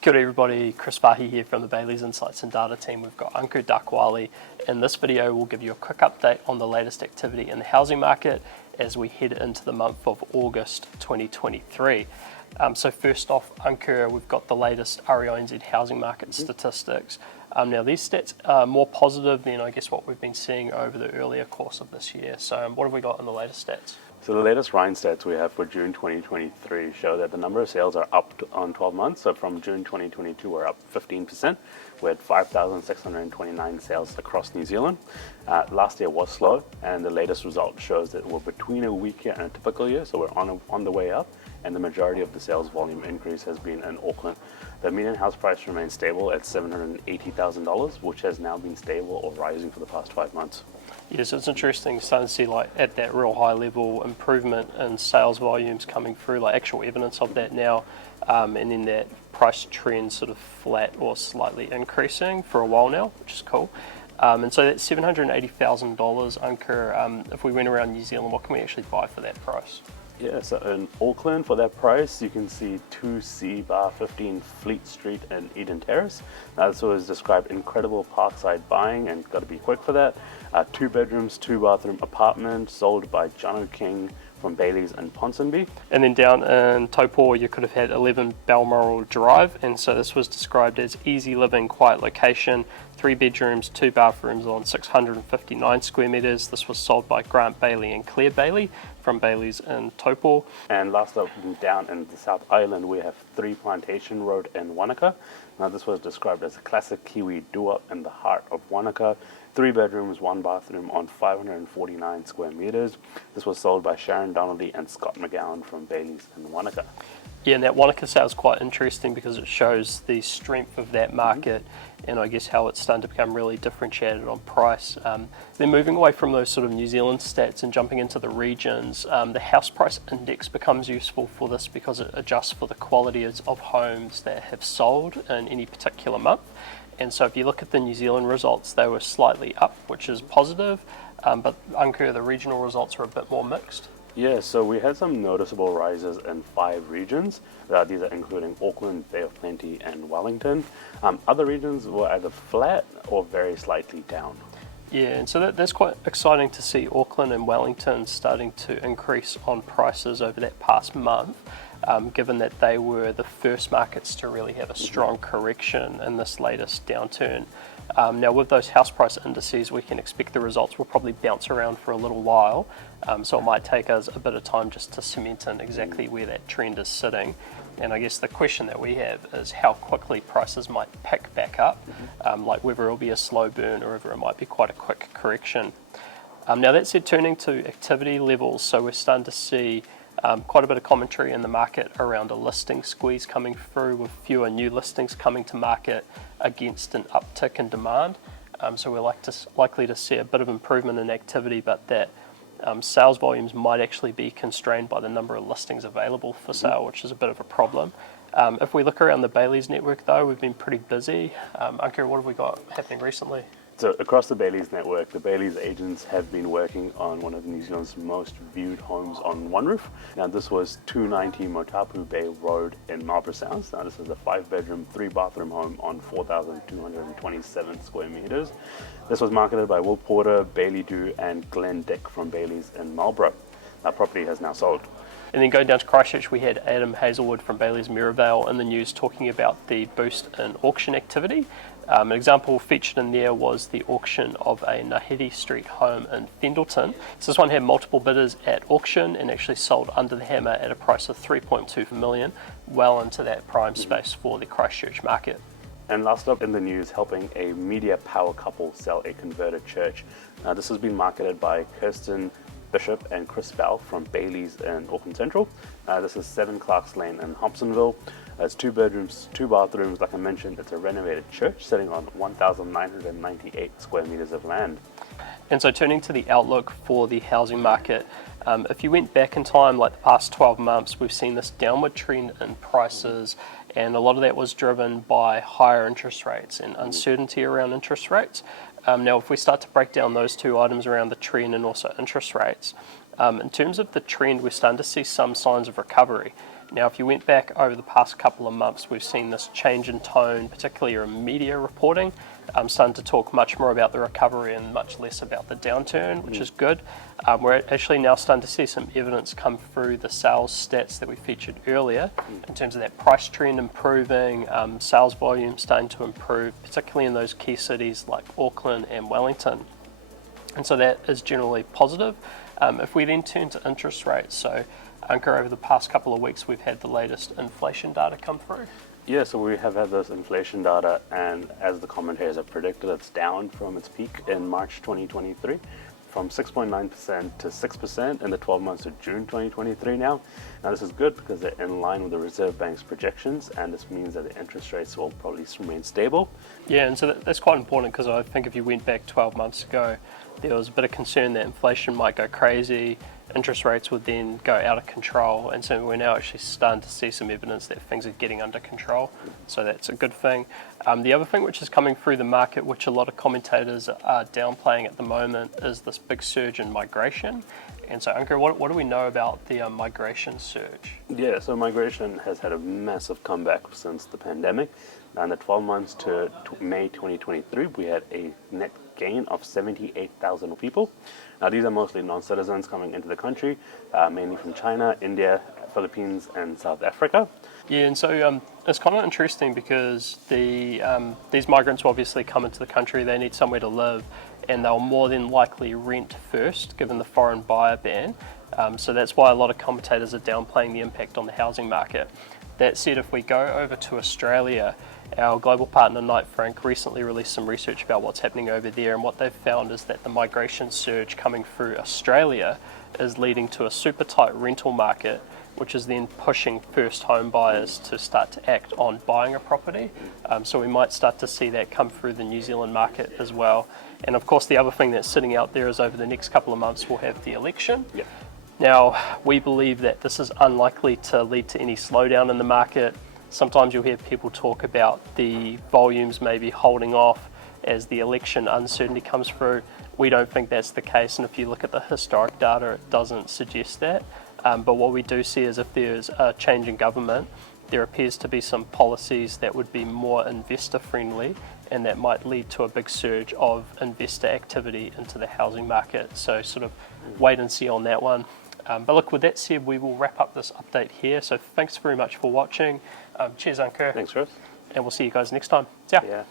Kia ora everybody, Chris Farhi here from the Bayleys Insights Data team. We've got Ankur Dakwale. In this video, we'll give you a quick update on the latest activity in the housing market as we head into the month of August 2023. So first off, Ankur, we've got the latest REINZ housing market statistics. Now these stats are more positive than I guess what we've been seeing over the earlier course of this year. So what have we got in the latest stats? So the latest REINZ stats we have for June 2023 show that the number of sales are up on 12 months. So from June 2022, we're up 15%. We had 5,629 sales across New Zealand. Last year was slow, and the latest result shows that we're between a weak year and a typical year, so we're on the way up, and the majority of the sales volume increase has been in Auckland. The median house price remains stable at $780,000, which has now been stable or rising for the past 5 months. Yeah, so it's interesting starting to see at that real high level improvement in sales volumes coming through, actual evidence of that now, and then that price trend sort of flat or slightly increasing for a while now, which is cool. And so that's $780,000, Ankur. If we went around New Zealand, what can we actually buy for that price? Yeah, so in Auckland, for that price, you can see 2C bar 15 Fleet Street and Eden Terrace. This was described incredible parkside buying, and got to be quick for that. 2 bedrooms, 2 bathroom apartment sold by Jono King from Bayleys and Ponsonby. And then down in Taupo, you could have had 11 Balmoral Drive, and so this was described as easy living, quiet location, 3 bedrooms, 2 bathrooms on 659 square metres. This was sold by Grant Bailey and Claire Bailey from Bayleys in Taupo. And last up, down in the South Island, we have 3 Plantation Road in Wanaka. Now this was described as a classic Kiwi do-up in the heart of Wanaka. 3 bedrooms, 1 bathroom on 549 square metres. This was sold by Sharon Donnelly and Scott McGowan from Bayleys in Wanaka. Yeah, and that Wanaka sale is quite interesting because it shows the strength of that market and I guess how it's starting to become really differentiated on price. Then moving away from those sort of New Zealand stats and jumping into the regions, the house price index becomes useful for this because it adjusts for the quality of homes that have sold in any particular month. And so if you look at the New Zealand results, they were slightly up, which is positive, but Ankur, the regional results are a bit more mixed. Yeah, so we had some noticeable rises in 5 regions. These are including Auckland, Bay of Plenty, and Wellington. Other regions were either flat or very slightly down. Yeah, and so that's quite exciting to see Auckland and Wellington starting to increase on prices over that past month, given that they were the first markets to really have a strong correction in this latest downturn. Now with those house price indices, we can expect the results will probably bounce around for a little while, so it might take us a bit of time just to cement in exactly where that trend is sitting. And I guess the question that we have is how quickly prices might pick back up, like whether it'll be a slow burn or whether it might be quite a quick correction. Now that said, turning to activity levels, so we're starting to see quite a bit of commentary in the market around a listing squeeze coming through with fewer new listings coming to market against an uptick in demand. So we're likely to see a bit of improvement in activity, but that sales volumes might actually be constrained by the number of listings available for sale, which is a bit of a problem. If we look around the Bayleys network though, we've been pretty busy. Ankur, what have we got happening recently? So across the Bayleys network, the Bayleys agents have been working on one of New Zealand's most viewed homes on one roof. Now this was 290 Motapu Bay Road in Marlborough Sounds. Now this is a 5-bedroom, 3-bathroom home on 4,227 square metres. This was marketed by Will Porter, Bailey Dew and Glenn Dick from Bayleys in Marlborough. That property has now sold. And then going down to Christchurch, we had Adam Hazelwood from Bayleys Mirabale in the news talking about the boost in auction activity. An example featured in there was the auction of a Ngahiri Street home in Fendleton. So this one had multiple bidders at auction and actually sold under the hammer at a price of $3.2 million, well into that prime space for the Christchurch market. And last up in the news, helping a media power couple sell a converted church. This has been marketed by Kirsten Bishop and Chris Bell from Bayleys in Auckland Central. This is 7 Clarks Lane in Hobsonville. It's 2 bedrooms, 2 bathrooms. Like I mentioned, it's a renovated church sitting on 1,998 square metres of land. And so turning to the outlook for the housing market, if you went back in time, like the past 12 months, we've seen this downward trend in prices, and a lot of that was driven by higher interest rates and uncertainty around interest rates. Now, if we start to break down those 2 items around the trend and also interest rates, in terms of the trend, we're starting to see some signs of recovery. Now, if you went back over the past couple of months, we've seen this change in tone, particularly in media reporting, starting to talk much more about the recovery and much less about the downturn, which is good. We're actually now starting to see some evidence come through the sales stats that we featured earlier in terms of that price trend improving, sales volume starting to improve, particularly in those key cities like Auckland and Wellington. And so that is generally positive. If we then turn to interest rates, so Ankur, over the past couple of weeks, we've had the latest inflation data come through. Yeah, so we have had this inflation data, and as the commentators have predicted, it's down from its peak in March 2023, from 6.9% to 6% in the 12 months of June 2023 now. Now this is good because they're in line with the Reserve Bank's projections, and this means that the interest rates will probably remain stable. Yeah, and so that's quite important because I think if you went back 12 months ago, there was a bit of concern that inflation might go crazy, interest rates would then go out of control, and so we're now actually starting to see some evidence that things are getting under control, so that's a good thing. The other thing which is coming through the market, which a lot of commentators are downplaying at the moment, is this big surge in migration. And so, Ankur, what do we know about the migration surge? Yeah, so migration has had a massive comeback since the pandemic. Now, in the 12 months to May 2023, we had a net gain of 78,000 people. Now, these are mostly non-citizens coming into the country, mainly from China, India, Philippines, and South Africa. Yeah, and so it's kind of interesting because these migrants will obviously come into the country, they need somewhere to live, and they'll more than likely rent first, given the foreign buyer ban. So that's why a lot of commentators are downplaying the impact on the housing market. That said, if we go over to Australia, our global partner Knight Frank recently released some research about what's happening over there, and what they've found is that the migration surge coming through Australia is leading to a super tight rental market, which is then pushing first home buyers to start to act on buying a property. So we might start to see that come through the New Zealand market as well. And of course, the other thing that's sitting out there is over the next couple of months, we'll have the election. Yeah. Now, we believe that this is unlikely to lead to any slowdown in the market. Sometimes you'll hear people talk about the volumes maybe holding off as the election uncertainty comes through. We don't think that's the case, and if you look at the historic data, it doesn't suggest that. But what we do see is if there's a change in government, there appears to be some policies that would be more investor friendly, and that might lead to a big surge of investor activity into the housing market. So sort of wait and see on that one. But look, with that said, we will wrap up this update here. So thanks very much for watching. Cheers, Ankur. Thanks, Chris. And we'll see you guys next time. See ya. Yeah.